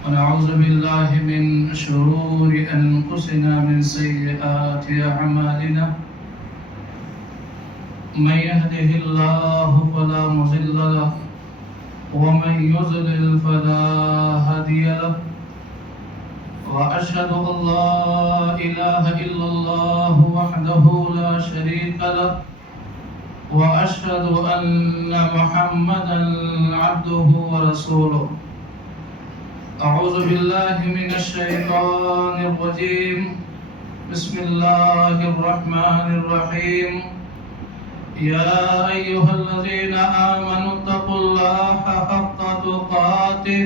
ونعوذ بالله من شرور أنفسنا من سيئات أعمالنا من يهده الله فلا مضل له ومن يضلل فلا هادي له وأشهد أن لا إله إلا الله وحده لا شريك له وأشهد أن محمدا عبده ورسوله. أعوذ بالله من الشيطان الرجيم. بسم الله الرحمن الرحيم. يا أيها الذين آمنوا اتقوا الله حق تقاته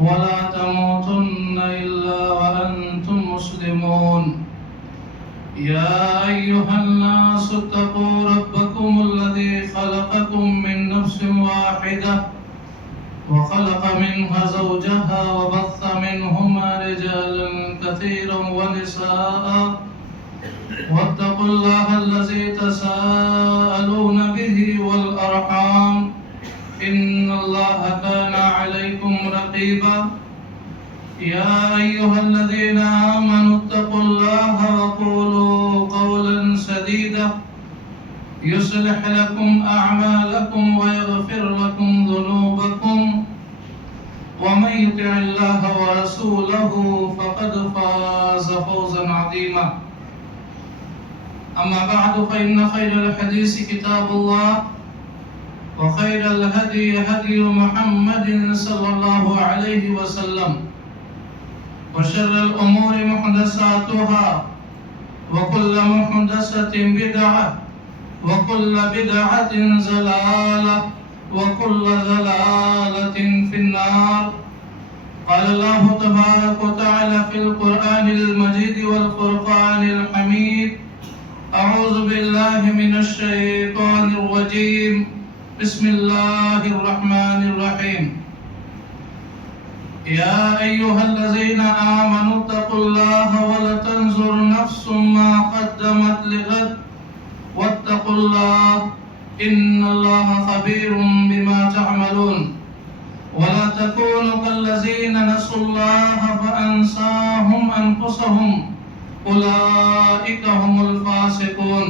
ولا تموتن إلا وأنتم مسلمون. يا أيها الناس اتقوا ربكم الذي خلقكم من نفس واحدة وخلق منها زوجها وبث منهما رجالا كثيرا ونساء واتقوا الله الذي تساءلون به والأرحام إن الله كان عليكم رقيبا. يا أيها الذين آمنوا اتقوا الله وقولوا قولا سديدا يصلح لكم أعمالكم ويغفر لكم ذنوبكم ومن يطع الله ورسوله فقد فاز فوزا عظيما. أما بعد فإن خير الحديث كتاب الله وخير الهدي هدي محمد صلى الله عليه وسلم وشر الأمور محدثاتها وكل محدثة بدعة وكل بدعة ضلالة وكل ضلالة في النار. قال الله تبارك وتعالى في القرآن المجيد والفرقان الحميد. أعوذ بالله من الشيطان الرجيم. بسم الله الرحمن الرحيم. يا أيها الذين آمنوا اتقوا الله ولتنظر نفس ما قدمت لغد واتقوا الله إن الله خبير بما تعملون. ولا تكونوا كالذين نسوا الله فأنساهم أنفسهم أولئك هم الفاسقون.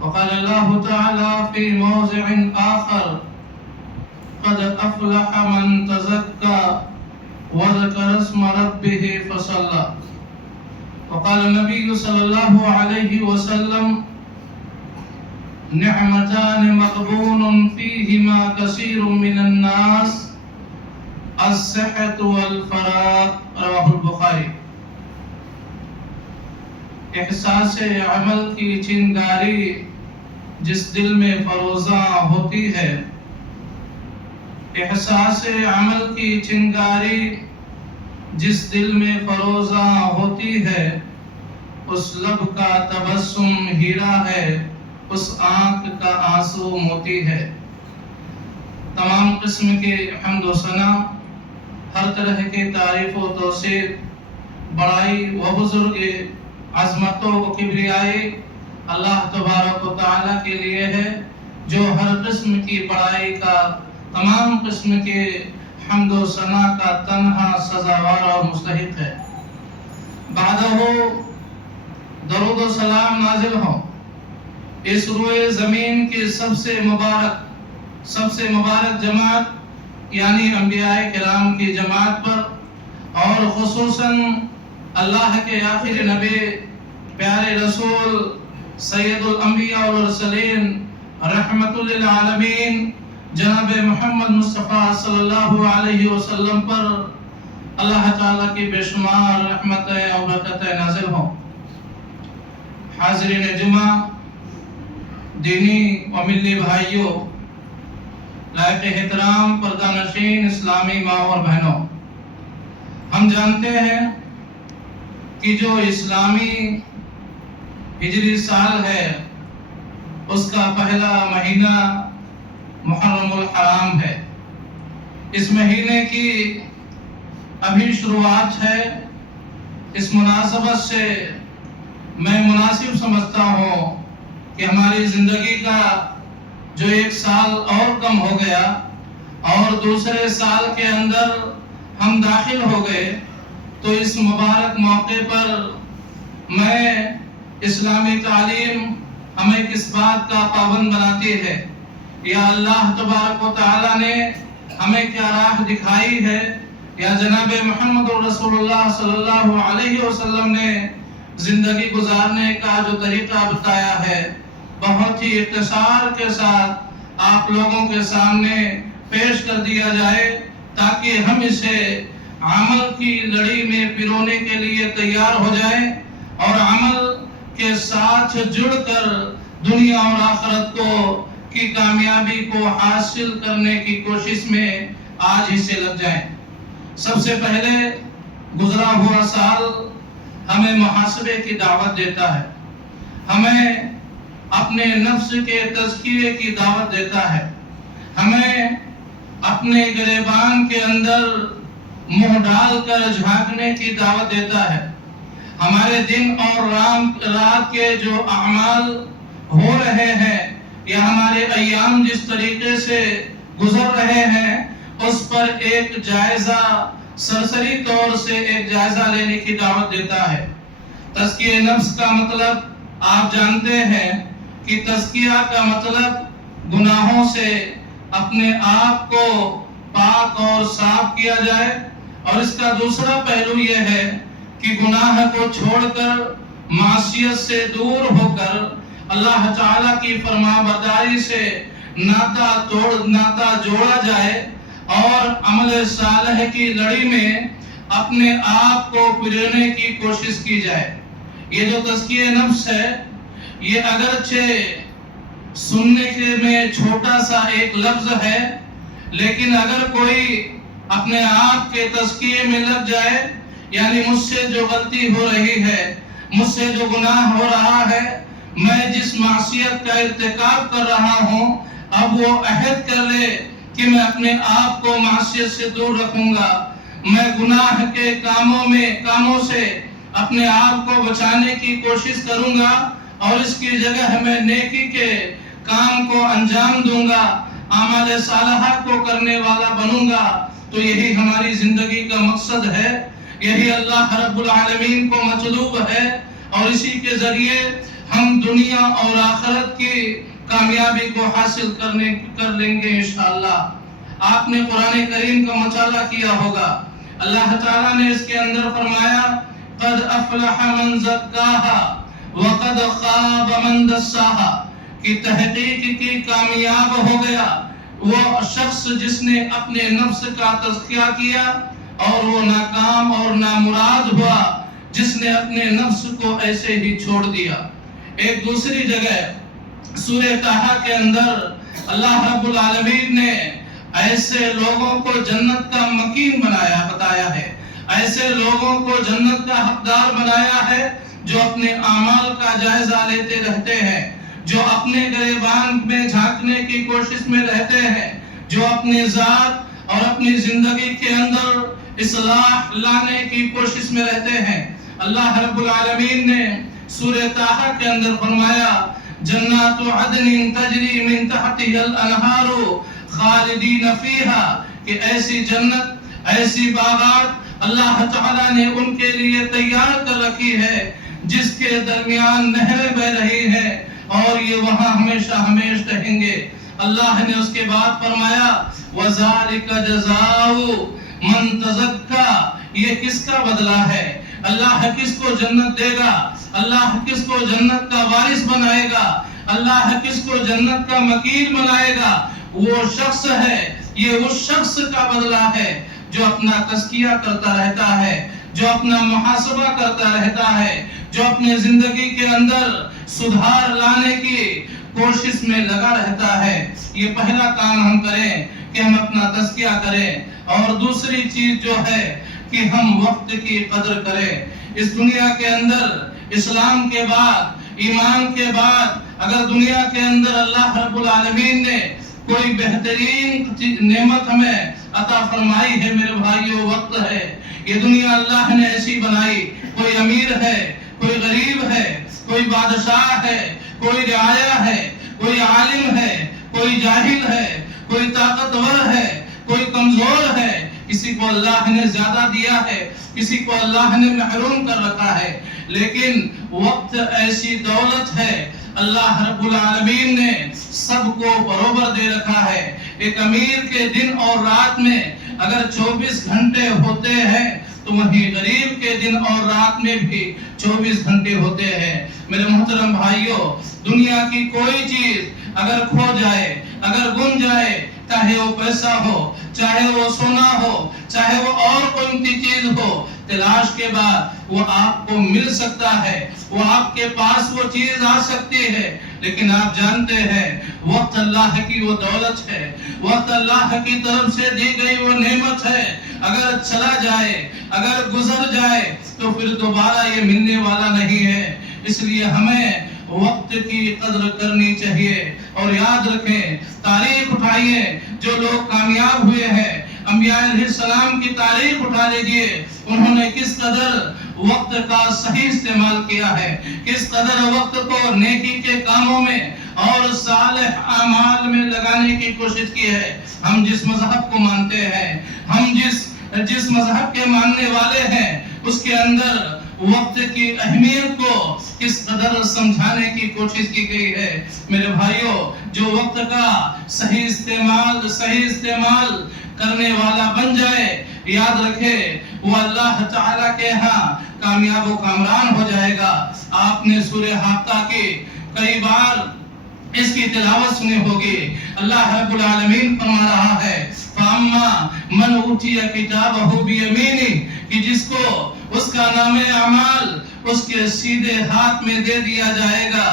وقال الله تعالى في موضع آخر قد أفلح من تزكى وذكر اسم ربه فصلى. وقال النبي صلى الله عليه وسلم نعمتان مغبون فيهما كثير من الناس الصحة والفراغ. رواه البخاری. احساس عمل کی چنگاری جس دل میں فروزاں ہوتی ہے، احساس عمل کی چنگاری جس دل میں فروزاں ہوتی ہے، اس لب کا تبسم ہیرا ہے، اس آنکھ کا آنسو موتی ہے. تمام قسم کے حمد و ثنا، ہر طرح کے تعریف و توصیف، بڑائی و بزرگ، عظمت و کبریائی اللہ تبارک و تعالی کے لیے ہے، جو ہر قسم کی بڑائی کا، تمام قسم کے حمد و ثنا کا تنہا سزاوار اور مستحق ہے. بعدہ درود و سلام نازل ہو اس روئے زمین کی سب سے مبارک جماعت یعنی انبیاء کرام کی جماعت پر، اور خصوصاً اللہ کے آخری نبی پیارے رسول سید الانبیاء والمرسلین رحمت للعالمین جناب محمد مصطفیٰ صلی اللہ علیہ وسلم پر اللہ تعالیٰ کی بے شمار رحمتیں اور برکتیں نازل ہوں. حاضرین جمعہ، دینی و ملی بھائیوں، لائق احترام پردہ نشین اسلامی ماں اور بہنوں، ہم جانتے ہیں کہ جو اسلامی ہجری سال ہے اس کا پہلا مہینہ محرم الحرام ہے. اس مہینے کی ابھی شروعات ہے. اس مناسبت سے میں مناسب سمجھتا ہوں کہ ہماری زندگی کا جو ایک سال اور کم ہو گیا اور دوسرے سال کے اندر ہم داخل ہو گئے تو اس مبارک موقع پر میں اسلامی تعلیم ہمیں کس بات کا پابند بناتی ہے، یا اللہ تبارک و تعالی نے ہمیں کیا راہ دکھائی ہے، یا جناب محمد رسول اللہ صلی اللہ علیہ وسلم نے زندگی گزارنے کا جو طریقہ بتایا ہے، بہت ہی اختصار کے ساتھ آپ لوگوں کے سامنے پیش کر دیا جائے تاکہ ہم اسے عمل کی لڑی میں پرونے کے لیے تیار ہو جائیں اور عمل کے ساتھ جڑ کر دنیا اور آخرت کی کامیابی کو حاصل کرنے کی کوشش میں آج ہی سے لگ جائیں۔ سب سے پہلے گزرا ہوا سال ہمیں محاسبے کی دعوت دیتا ہے، ہمیں اپنے نفس کے تزکیے کی دعوت دیتا ہے، ہمیں اپنے گریبان کے اندر منہ ڈال کر جھانکنے کی دعوت دیتا ہے۔ ہمارے دن اور رات کے جو اعمال ہو رہے ہیں یا ہمارے ایام جس طریقے سے گزر رہے ہیں اس پر ایک جائزہ، سرسری طور سے ایک جائزہ لینے کی دعوت دیتا ہے۔ تزکیہ نفس کا مطلب آپ جانتے ہیں کہ تزکیہ کا مطلب گناہوں سے اپنے آپ کو پاک اور صاف کیا جائے، اور اس کا دوسرا پہلو یہ ہے کہ گناہ کو چھوڑ کر معصیت سے دور ہو کر اللہ تعالیٰ کی فرمانبرداری سے ناتا جوڑا جائے اور عمل صالح کی لڑی میں اپنے آپ کو پرونے کی کوشش کی جائے۔ یہ جو تزکیہ نفس ہے، یہ اگرچہ سننے کے میں چھوٹا سا ایک لفظ ہے، لیکن اگر کوئی اپنے آپ کے تزکیے میں لگ جائے، یعنی مجھ سے جو غلطی ہو رہی ہے، مجھ سے جو گناہ ہو رہا ہے، میں جس معصیت کا ارتکاب کر رہا ہوں، اب وہ عہد کر لے کہ میں اپنے آپ کو معصیت سے دور رکھوں گا، میں گناہ کے کاموں سے اپنے آپ کو بچانے کی کوشش کروں گا اور اس کی جگہ میں نیکی کے کام کو انجام دوں گا، اعمال صالحہ کو کرنے والا بنوں گا۔ تو یہی ہماری زندگی کا مقصد ہے، یہی اللہ رب العالمین کو مطلوب ہے، اور اسی کے ذریعے ہم دنیا اور آخرت کی کامیابی کو حاصل کر لیں گے انشاءاللہ۔ آپ نے قرآن کریم کا مطالعہ کیا ہوگا، اللہ تعالیٰ نے اس کے اندر فرمایا قد افلح من زکاہا وقد خاب من دساہا، کہ تحقیق کی کامیاب ہو گیا وہ شخص جس نے اپنے نفس کا تزکیہ کیا، اور وہ ناکام اور نامراد ہوا جس نے اپنے نفس کو ایسے ہی چھوڑ دیا۔ ایک دوسری جگہ سورہ طٰہٰ کے اندر اللہ رب العالمین نے ایسے لوگوں کو جنت کا مکین بتایا ہے، ایسے لوگوں کو جنت کا حقدار بنایا ہے جو اپنے اعمال کا جائزہ لیتے رہتے ہیں، جو اپنے گریبان میں جھانکنے کی کوشش میں رہتے ہیں، جو اپنے ذات اور اپنی زندگی کے اندر اصلاح لانے کی کوشش میں رہتے ہیں۔ اللہ رب العالمین نے سورہ طٰہٰ کے اندر فرمایا جنات عدن تجری من تحتها الانہار خالدین فیہا، کہ ایسی جنت، ایسی باغات اللہ تعالیٰ نے ان کے لیے تیار کر رکھی ہے جس کے درمیان نہریں بہ رہی ہیں اور یہ وہاں ہمیشہ ہمیشہ رہیں گے۔ اللہ نے اس کے بعد فرمایا وَذَلِكَ جَزَاءُ مَن تَزَكَّىٰ، یہ کس کا بدلہ ہے؟ اللہ کس کو جنت دے گا؟ اللہ کس کو جنت کا وارث بنائے گا؟ اللہ کس کو جنت کا مکین بنائے گا؟ وہ شخص ہے، یہ اس شخص کا بدلہ ہے جو اپنا تزکیہ کرتا رہتا ہے، جو اپنا محاسبہ کرتا رہتا ہے، جو اپنے زندگی کے اندر سدھار لانے کی کوشش میں لگا رہتا ہے۔ یہ پہلا کام ہم کریں کہ ہم اپنا تزکیہ کریں، اور دوسری چیز جو ہے کہ ہم وقت کی قدر کریں۔ اس دنیا کے اندر اسلام کے بعد، ایمان کے بعد، اگر دنیا کے اندر اللہ رب العالمین نے کوئی بہترین نعمت ہمیں عطا فرمائی ہے میرے بھائیو، وقت ہے۔ یہ دنیا اللہ نے ایسی بنائی، کوئی امیر ہے، کوئی غریب ہے، کوئی بادشاہ ہے، کوئی رعایا ہے، کوئی عالم ہے، کوئی جاہل ہے، کوئی طاقتور ہے، کوئی کمزور ہے، کسی کو اللہ نے زیادہ دیا ہے، کسی کو اللہ نے محروم کر رکھا ہے، لیکن وقت ایسی دولت ہے اللہ رب العالمین نے سب کو برابر دے رکھا ہے۔ ایک امیر کے دن اور رات میں اگر 24 گھنٹے ہوتے ہیں تو وہیں غریب کے دن اور رات میں بھی 24 گھنٹے ہوتے ہیں۔ میرے محترم بھائیوں، دنیا کی کوئی چیز اگر کھو جائے، اگر گم جائے، چاہے وہ پیسہ ہو، چاہے وہ سونا ہو، چاہے وہ اور قیمتی چیز ہو، تلاش کے بعد وہ آپ کو مل سکتا ہے، وہ آپ کے پاس وہ چیز آ سکتی ہے، لیکن آپ جانتے ہیں وقت اللہ کی وہ دولت ہے، وقت اللہ کی طرف سے دی گئی وہ نعمت ہے، اگر چلا جائے، اگر گزر جائے تو پھر دوبارہ یہ ملنے والا نہیں ہے۔ اس لیے ہمیں وقت کی قدر کرنی چاہیے، اور یاد رکھیں، تاریخ اٹھائیے، جو لوگ کامیاب ہوئے ہیں، انبیاء علیہ السلام کی تاریخ اٹھا لیجئے، انہوں نے کس قدر وقت کا صحیح استعمال کیا ہے، کس قدر وقت کو نیکی کے کاموں میں اور صالح اعمال میں لگانے کی کوشش کی ہے۔ ہم جس مذہب کو مانتے ہیں، ہم جس مذہب کے ماننے والے ہیں، اس کے اندر وقت کی اہمیت کو کس قدر سمجھانے کی کوشش کی گئی ہے۔ میرے بھائیوں، جو وقت کا صحیح استعمال کرنے والا بن جائے، یاد رکھے وہ اللہ تعالیٰ کے ہاں کامیاب و کامران ہو جائے گا۔ آپ نے سورہ حاقہ کی کئی بار اس کی تلاوت سنی ہوگی۔ اللہ رب العالمین فرما رہا ہے فَأَمَّا مَنْ أُوتِيَ كِتَابَهُ بِيَمِينِهِ، کہ جس کو اس کا نام اعمال اس کے سیدھے ہاتھ میں دے دیا جائے گا،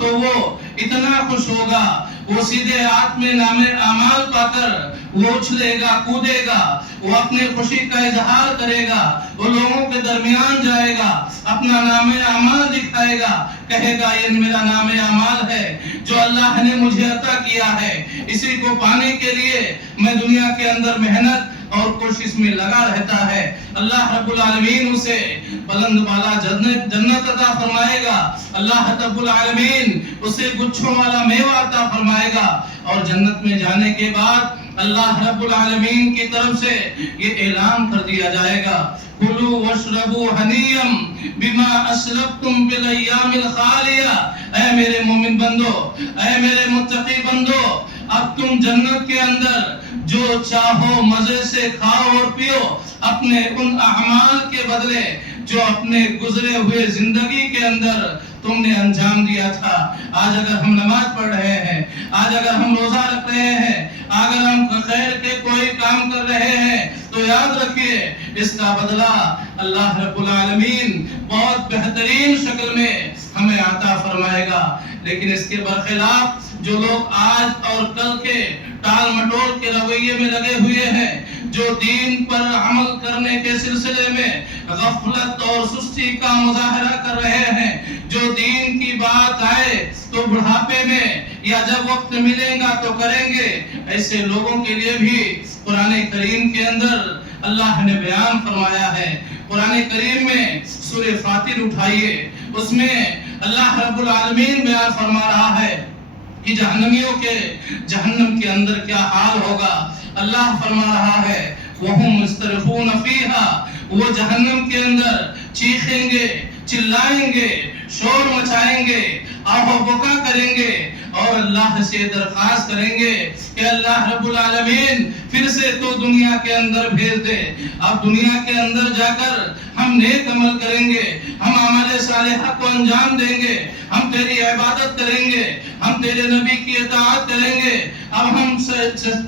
تو وہ اتنا خوش ہوگا، وہ سیدھے ہاتھ میں نام اعمال پا کر وہ اچھلے گا، کودے گا، وہ اپنے خوشی کا اظہار کرے گا، وہ لوگوں کے درمیان جائے گا، اپنا نام اعمال دکھائے گا، کہے گا یہ میرا نام اعمال ہے جو اللہ نے مجھے عطا کیا ہے، اسی کو پانے کے لیے میں دنیا کے اندر محنت اور کوشش میں لگا رہتا ہے۔ اللہ رب العالمین اسے بلند بالا جنت عطا فرمائے گا، اللہ رب العالمین اسے گچھوں والا میوہ عطا فرمائے گا، اور جنت میں جانے کے بعد اللہ رب العالمین کی طرف سے یہ اعلان کر دیا جائے گا کُلُوا وَاشْرَبُوا حَنِيًّا بِمَا أَسْلَفْتُمْ بِالْأَيَّامِ الْخَالِيَةِ۔ اے میرے مومن بندو، اے میرے متقی بندو، اب تم جنت کے اندر جو چاہو مزے سے کھاؤ اور پیو، اپنے ان اعمال کے بدلے جو اپنے گزرے ہوئے زندگی کے اندر تم نے انجام دیا تھا۔ آج اگر ہم نماز پڑھ رہے ہیں، آج اگر ہم روزہ رکھ رہے ہیں، اگر ہم خیر کے کوئی کام کر رہے ہیں، تو یاد رکھیے اس کا بدلہ اللہ رب العالمین بہت بہترین شکل میں ہمیں عطا فرمائے گا۔ لیکن اس کے برخلاف جو لوگ آج اور کل کے ٹال مٹول کے رویے میں لگے ہوئے ہیں، جو دین پر عمل کرنے کے سلسلے میں غفلت اور سستی کا مظاہرہ کر رہے ہیں، جو دین کی بات آئے تو بڑھاپے میں یا جب وقت ملے گا تو کریں گے، ایسے لوگوں کے لیے بھی قرآن کریم کے اندر اللہ نے بیان فرمایا ہے۔ قرآن کریم میں سورہ فاطر اٹھائیے، اس میں اللہ رب العالمین بیان فرما رہا ہے کہ جہنمیوں کے جہنم کے اندر کیا حال ہوگا۔ اللہ فرما رہا ہے وَهُمْ مُسْتَرِخُونَ فِيهَا، وہ جہنم کے اندر چیخیں گے، چلائیں گے، شور مچائیں گے، آہ و بکا کریں گے، اور اللہ سے درخواست کریں گے کہ اللہ رب العالمین پھر سے تو دنیا کے اندر بھیج دے۔ اب دنیا کے اندر جا کر ہم نیک عمل کریں گے، ہم اعمال صالحہ کو انجام دیں گے، ہم تیری عبادت کریں گے، ہم تیرے نبی کی اطاعت کریں گے، اب ہم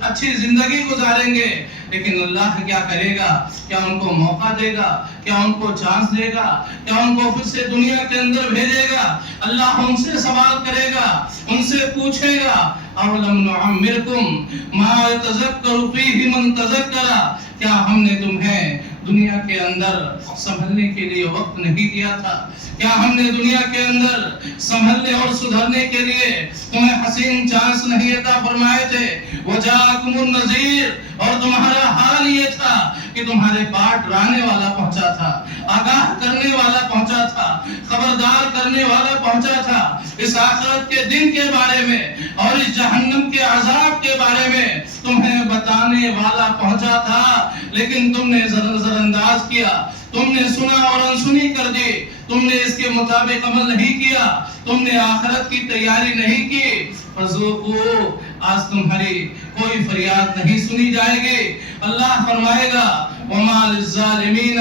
اچھی زندگی گزاریں گے۔ لیکن اللہ کیا کرے گا؟ کیا ان کو موقع دے گا؟ کیا ان کو چانس دے گا؟ کیا ان کو پھر سے دنیا کے اندر بھیجے گا؟ اللہ ان سے سوال کرے گا، ان سے پوچھے گا اولم نعمرکم ما یتذکر فیہ من تذکر، کیا ہم نے تمہیں دنیا کے اندر سنبھلنے کے لیے وقت نہیں دیا تھا؟ کیا ہم نے دنیا کے اندر سنبھلنے اور سدھرنے کے لیے تمہیں حسین چانس نہیں عطا فرمائے تھے؟ وجاءکم النذیر، اور تمہارا حال یہ تھا کہ تمہارے پاس ڈرانے والا پہنچا تھا، آگاہ کرنے والا پہنچا تھا، خبردار کرنے والا پہنچا تھا، اس آخرت کے دن کے بارے میں اور اس جہنم کے عذاب کے بارے میں تمہیں بتانے والا پہنچا تھا، لیکن تم نے نظر انداز کیا، تم نے سنا اور انسنی کر دی، تم نے اس کے مطابق عمل نہیں کیا، تم نے آخرت کی تیاری نہیں کی۔ فذوقوا، آج تمہاری کوئی فریاد نہیں سنی جائے گی۔ اللہ فرمائے گا وما للظالمین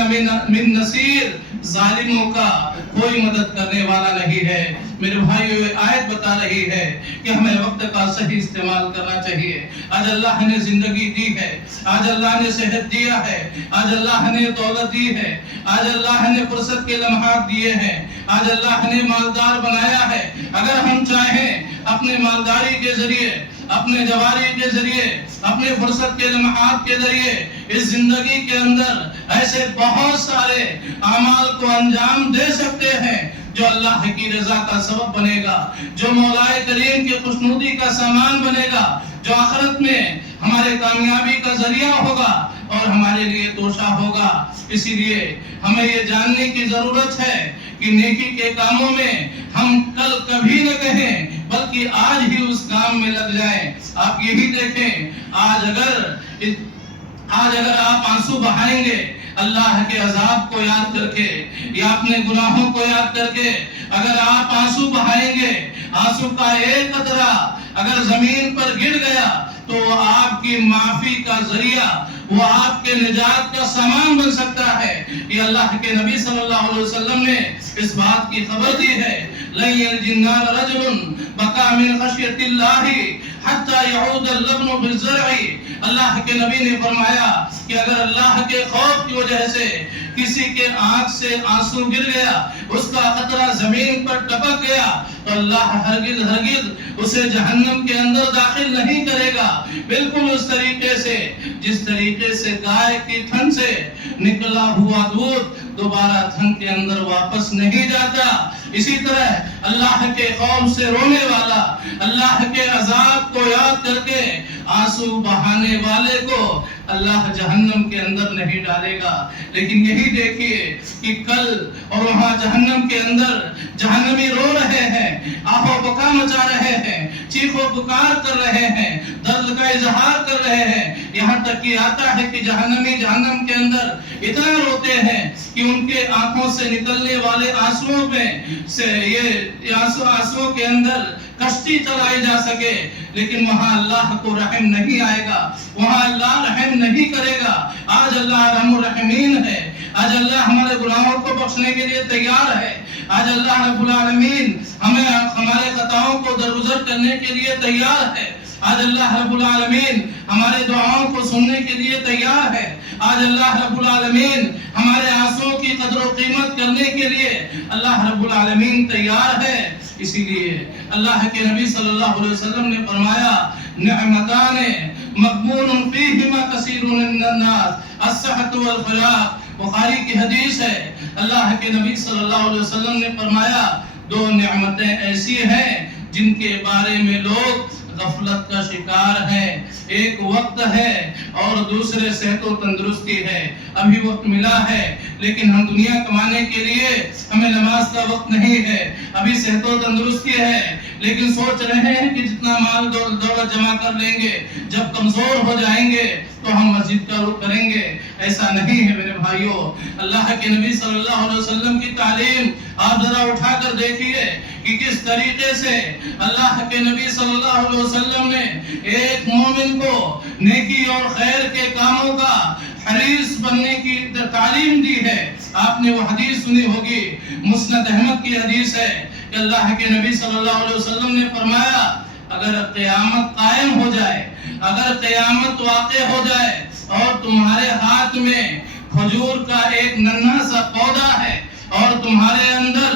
من نصیر، ظالموں کا کوئی مدد کرنے والا نہیں ہے۔ میرے بھائیو، یہ آیت بتا رہی ہے کہ ہمیں وقت کا صحیح استعمال کرنا چاہیے۔ آج اللہ نے زندگی دی ہے، آج اللہ نے صحت دیا ہے، آج اللہ نے دولت دی ہے، آج اللہ نے فرصت کے لمحات دیے ہیں، آج اللہ نے مالدار بنایا ہے۔ اگر ہم چاہیں اپنے مالداری کے ذریعے، اپنے جواری کے ذریعے، اپنے فرصت کے لمحات کے ذریعے اس زندگی کے اندر ایسے بہت سارے اعمال کو انجام دے سکتے ہیں جو اللہ کی رضا کا سبب بنے گا، جو مولا کریم کی خوشنودی کا سامان بنے گا، جو آخرت میں ہمارے کامیابی کا ذریعہ ہوگا اور ہمارے لیے توشہ ہوگا۔ اسی لیے ہمیں یہ جاننے کی ضرورت ہے کہ نیکی کے کاموں میں ہم کل کبھی نہ کہیں بلکہ آج ہی اس کام میں لگ جائیں۔ آپ یہی دیکھیں، آج اگر آپ آنسو بہائیں گے اللہ کے عذاب کو یاد کر کے یا اپنے گناہوں کو یاد کر کے، اگر آپ آنسو بہائیں گے، آنسو کا ایک قطرہ اگر زمین پر گر گیا تو وہ آپ کی معافی کا ذریعہ، وہ آپ کے نجات کا سامان بن سکتا ہے۔ یہ اللہ کے نبی صلی اللہ علیہ وسلم نے اس بات کی خبر دی ہے، لَن يَلْجِ النَّارَ رَجُلٌ بَكَى مِنْ خَشْيَةِ اللَّهِ حَتَّى يَعُودَ اللَّبْنُ بِالزَّرْعِ۔ اللہ کے نبی نے فرمایا کہ اگر اللہ کے خوف کی وجہ سے کسی کے آنکھ سے آنسو گر گیا، اس کا قطرہ زمین پر ٹپک گیا، تو اللہ ہرگز اسے جہنم کے اندر داخل نہیں کرے گا۔ بالکل اس طریقے سے جس طریقے سے گائے کی تھن سے نکلا ہوا دودھ دوبارہ تھن کے اندر واپس نہیں جاتا، اسی طرح اللہ کے خوف سے رونے والا، اللہ کے عذاب کو یاد کر کے آنسو بہانے والے کو اللہ جہنم کے اندر نہیں ڈالے گا۔ لیکن یہی دیکھیے کہ کل اور وہاں جہنم کے اندر جہنمی رو رہے ہیں، آہو بکا مچا رہے ہیں، چیخ و پکار کر رہے ہیں، درد کا اظہار کر رہے ہیں، یہاں تک کہ آتا ہے کہ جہنمی جہنم کے اندر اتنا روتے ہیں کہ ان کے آنکھوں سے نکلنے والے آنسوؤں میں سے یہ آنسوؤں کے اندر کشتی چلائی جا سکے، لیکن وہاں اللہ کو رحم نہیں آئے گا، وہاں اللہ رحم نہیں کرے گا۔ آج اللہ رحم الرحمین ہے، آج اللہ ہمارے گناہوں کو بخشنے کے لیے تیار ہے، آج اللہ رب العالمین ہمیں ہمارے خطاؤں کو درگزر کرنے کے لیے تیار ہے، آج اللہ رب العالمین ہمارے دعاؤں کو سننے کے لیے تیار ہے، آج اللہ رب العالمین ہمارے آنسوؤں کی قدر و قیمت کرنے کے لیے اللہ رب العالمین تیار ہے۔ اسی لیے اللہ کے نبی صلی اللہ علیہ وسلم نے فرمایا نعمتان مغبون فیہما کثیر من الناس الصحت والفراغ۔ بخاری کی حدیث ہے، اللہ کے نبی صلی اللہ علیہ وسلم نے فرمایا دو نعمتیں ایسی ہیں جن کے بارے میں لوگ غفلت کا شکار ہے، ایک وقت ہے اور دوسرے صحت و تندرستی ہے۔ ابھی وقت ملا ہے لیکن ہم دنیا کمانے کے لیے ہمیں نماز کا وقت نہیں ہے، ابھی صحت و تندرستی ہے لیکن سوچ رہے ہیں کہ جتنا مال دولت جمع کر لیں گے جب کمزور ہو جائیں گے تو ہم مسجد کا رخ کریں گے۔ ایسا نہیں ہے میرے بھائیوں، اللہ کے نبی صلی اللہ علیہ وسلم کی تعلیم آپ ذرا اٹھا کر دیکھیے کہ کس طریقے سے اللہ کے نبی صلی اللہ علیہ وسلم نے ایک مومن کو نیکی اور خیر کے کاموں کا حریص بننے کی تعلیم دی ہے۔ آپ نے وہ حدیث سنی ہوگی، مسند احمد کی حدیث ہے کہ اللہ کے نبی صلی اللہ علیہ وسلم نے فرمایا اگر قیامت قائم ہو جائے، اگر قیامت واقع ہو جائے اور تمہارے ہاتھ میں کھجور کا ایک ننھا سا پودا ہے اور تمہارے اندر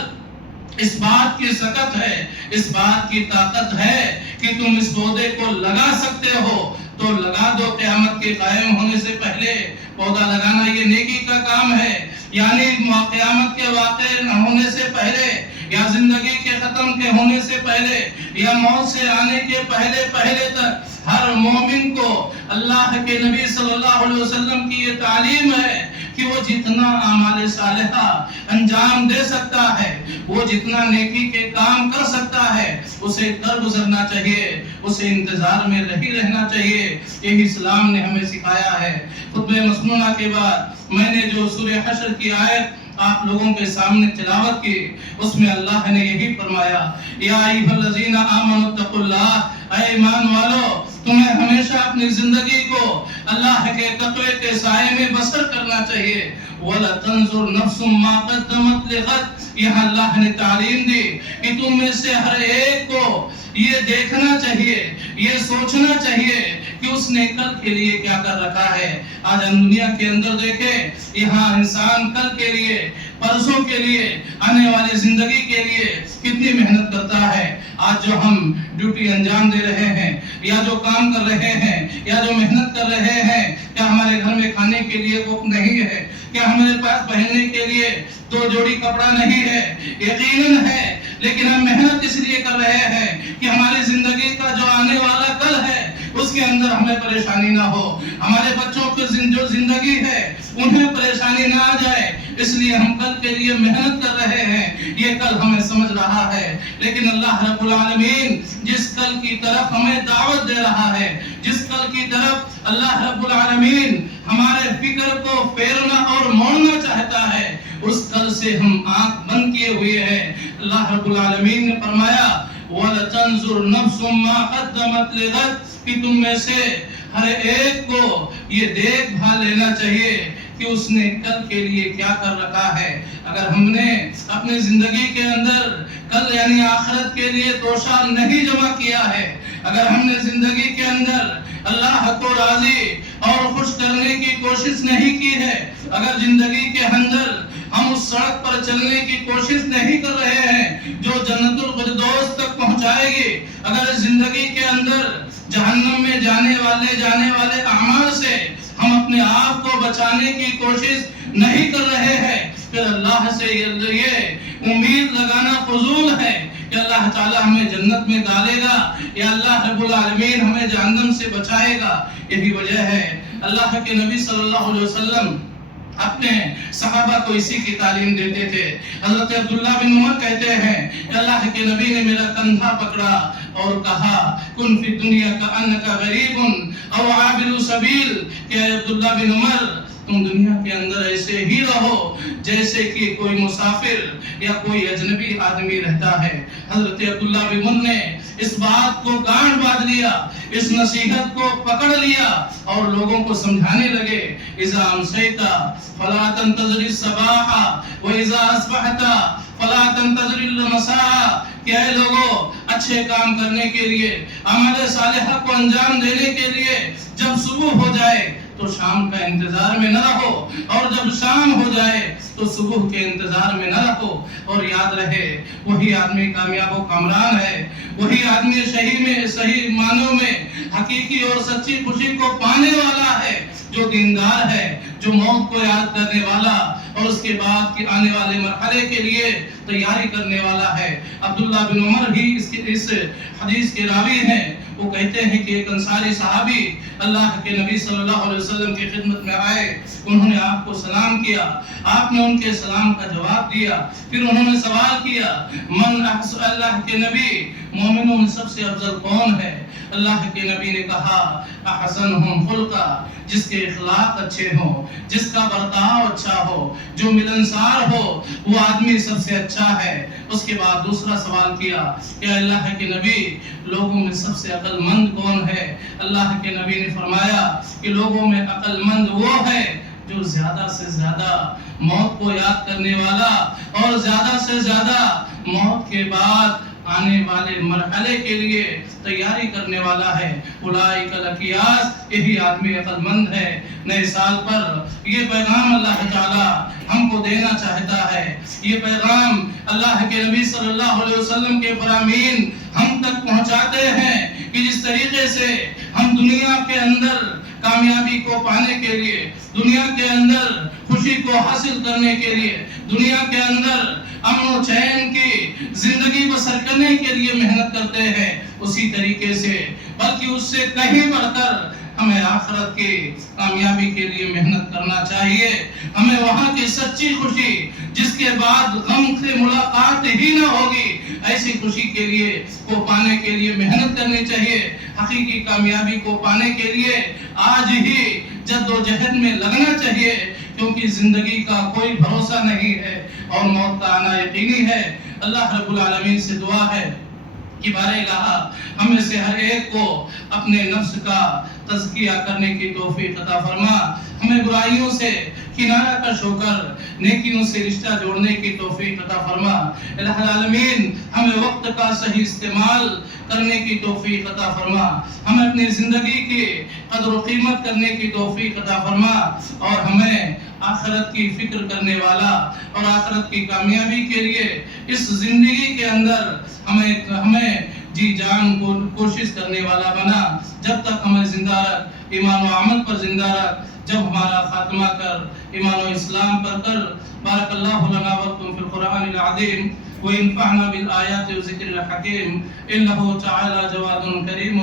اس بات کی سکت ہے، اس بات کی طاقت ہے کہ تم اس پودے کو لگا سکتے ہو، تو لگا دو، قیامت کے قائم ہونے سے پہلے پودا لگانا یہ نیکی کا کام ہے، یعنی قیامت کے واقع ہونے سے پہلے یا زندگی کے ختم کے ہونے سے پہلے یا موت سے آنے کے پہلے تک ہر مومن کو اللہ کے نبی صلی اللہ علیہ وسلم کی یہ تعلیم ہے کہ وہ جتنا اعمال صالحہ انجام دے سکتا ہے، وہ جتنا نیکی کے کام کر سکتا ہے، اسے کر گزرنا چاہیے، اسے انتظار میں رہنا چاہیے۔ یہی اسلام نے ہمیں سکھایا ہے۔ خطبہ مسنونہ کے بعد میں نے جو سورہ حشر کی آیت آپ لوگوں کے سامنے تلاوت کی، اس میں اللہ نے یہی فرمایا، یا ایھا الذین آمنوا اتقوا اللہ، اے ایمان والو تمہیں ہمیشہ اپنی زندگی کو اللہ کے تقوی کے سائے میں بسر کرنا چاہیے۔ وَلَتَنْظُرْ نَفْسٌ مَا قَدَّمَتْ لِغَدٍ، یہ اللہ نے تعلیم دی کہ تم میں سے ہر ایک کو یہ دیکھنا چاہیے، یہ سوچنا چاہیے کہ اس نے کل کے لیے کیا کر رکھا ہے۔ آج ہم دنیا کے اندر دیکھیں، یہاں انسان کل کے لیے، پرسوں کے لیے، آنے والی زندگی کے لیے کتنی محنت کرتا ہے۔ آج جو ہم ڈیوٹی انجام دے رہے ہیں یا جو کام کر رہے ہیں یا جو محنت کر رہے ہیں، کیا ہمارے گھر میں کھانے کے لیے وقت نہیں ہے؟ کیا ہمارے پاس پہننے کے لیے 2 جوڑی کپڑا نہیں ہے؟ یقیناً ہے، لیکن ہم محنت اس لیے کر رہے ہیں کہ ہماری زندگی کا جو آنے والا کل ہے اس کے اندر ہمیں پریشانی نہ ہو، ہمارے بچوں کی جو زندگی ہے انہیں پریشانی نہ آ جائے، اس لیے ہم کل کے لیے محنت کر رہے ہیں۔ یہ کل ہمیں سمجھ رہا ہے، لیکن اللہ رب العالمین جس کل کی طرف ہمیں دعوت دے رہا ہے، جس کل کی طرف اللہ رب العالمین ہمارے فکر کو پھیرنا اور موڑنا چاہتا ہے، اس کل سے ہم آنکھ بند کیے ہوئے ہیں۔ اللہ رب العالمین نے فرمایا وَلَتَنْظُرْ نَفْسٌ مَا قَدَّمَتْ لِغَدٍ، کہ تم میں سے ہر ایک کو یہ دیکھ بھال لینا چاہیے کہ اس نے کل کے لیے کیا کر رکھا ہے۔ اگر ہم نے اپنی زندگی کے اندر کل یعنی آخرت کے لیے توشہ نہیں جمع کیا ہے، اگر ہم نے زندگی کے اندر اللہ کو راضی اور خوش کرنے کی کوشش نہیں کی ہے، اگر زندگی کے اندر ہم اس سڑک پر چلنے کی کوشش نہیں کر رہے ہیں جو جنت الفردوس تک پہنچائے گی، اگر زندگی کے اندر جہنم میں جانے والے اعمال سے ہم اپنے آپ کو بچانے کی کوشش نہیں کر رہے ہیں، پھر اللہ سے یہ امید لگانا فضول ہے کہ اللہ تعالی ہمیں جنت میں ڈالے گا یا اللہ رب العالمین ہمیں جہنم سے بچائے گا۔ یہی وجہ ہے اللہ کے نبی صلی اللہ علیہ وسلم اپنے صحابہ کو اسی کی تعلیم دیتے تھے۔ حضرت عبداللہ بن عمر کہتے ہیں کہ اللہ کے نبی نے میرا کندھا پکڑا اور کہا کن فی الدنیا کأنک غریب او عابر سبیل، کہ عبداللہ بن عمر تم دنیا کے اندر ایسے ہی رہو جیسے کہ کوئی مسافر یا کوئی اجنبی آدمی رہتا ہے۔ حضرت عبداللہ بن عمر نے اس بات کو گانٹ باندھ لیا، اس نصیحت کو پکڑ لیا اور لوگوں کو سمجھانے لگے، اذا امسیت فلا تنتظر الصباح واذا اصبحت فلا تنتظر المساء، کہ اے لوگوں اچھے کام کرنے کے لیے، اعمال صالحہ کو انجام دینے کے لیے جب صبح ہو جائے تو شام کا انتظار میں نہ رہو، اور جب شام ہو جائے تو صبح کے انتظار میں نہ رہو۔ اور یاد رہے وہی آدمی کامیاب و کامران ہے، وہی آدمی صحیح معنوں میں حقیقی اور سچی خوشی کو پانے والا ہے جو دیندار ہے، جو موت کو یاد کرنے والا اور اس کے بعد کے آنے والے مرحلے کے لیے تیاری کرنے والا ہے۔ عبداللہ بن عمر ہی اس حدیث کے راوی ہیں۔ وہ کہتے ہیں کہ ایک انصاری صحابی اللہ کے نبی صلی اللہ علیہ وسلم کی خدمت میں آئے، انہوں نے آپ کو سلام کیا، آپ نے ان کے سلام کا جواب دیا، پھر انہوں نے سوال کیا من احسن، اللہ کے نبی مومنوں میں سب سے افضل کون ہے؟ اللہ کے نبی نے کہا احسنہم خلقا، جس کے اخلاق اچھے ہوں، جس کا برتاؤ اچھا ہو، جو ملنسار ہو، وہ آدمی سب سے اچھا ہے۔ اس کے بعد دوسرا سوال کیا کہ اللہ کے نبی لوگوں میں سب سے عقل مند کون ہے؟ اللہ کے نبی نے فرمایا کہ لوگوں میں عقل مند وہ ہے جو زیادہ سے زیادہ موت کو یاد کرنے والا اور زیادہ سے زیادہ موت کے بعد آنے والے مرحلے کے لیے تیاری کرنے والا ہے۔ اولئک الاکیاس، یہی آدمی عقل مند ہے۔ نئے سال پر یہ پیغام اللہ تعالی ہم کو دینا چاہتا ہے، یہ پیغام اللہ کے نبی صلی اللہ علیہ وسلم کے فرامین ہم تک پہنچاتے ہیں کہ جس طریقے سے ہم دنیا کے اندر کامیابی کو پانے کے لیے، دنیا کے اندر خوشی کو حاصل کرنے کے لیے، دنیا کے اندر امن و چین کی زندگی بسر کرنے کے لیے محنت کرتے ہیں، اسی طریقے سے بلکہ اس سے کہیں بڑھ کر ہمیں آخرت کی کامیابی کے لیے محنت کرنا چاہیے۔ ہمیں وہاں کی سچی خوشی جس کے بعد غم سے ملاقات ہی نہ ہوگی، ایسی خوشی کے لیے کو پانے کے لیے محنت کرنی چاہیے۔ حقیقی کامیابی کو پانے کے لیے آج ہی جد و جہد میں لگنا چاہیے، کیونکہ زندگی کا کوئی بھروسہ نہیں ہے اور موت کا آنا یقینی ہے۔ اللہ رب العالمین سے دعا ہے کہ بارِ الہ ہمیں سے ہر ایک کو اپنے نفس کا تزکیہ کرنے کی توفیق عطا فرما، ہمیں برائیوں سے کنارہ کش ہو کر نیکیوں سے رشتہ جوڑنے کی توفیق عطا فرما۔ الہ العالمین ہمیں وقت کا صحیح استعمال کرنے کی توفیق عطا فرما، ہمیں اپنی زندگی کی قدر و قیمت کرنے کی توفیق عطا فرما، اور ہمیں آخرت کی فکر کرنے والا اور آخرت کی کامیابی کے لیے اس زندگی کے اندر ہمیں جی جان کو کوشش کرنے والا بنا۔ جب تک ہمیں زندہ رکھ، ایمان و عمل پر زندہ رکھ، جب ہمارا خاتمہ کر ایمان و اسلام پر کر۔ بارک اللہ لنا ولکم فی القرآن العظیم وانفعنا بالآیات و ذکر الحکیم، انہ تعالی جواد کریم۔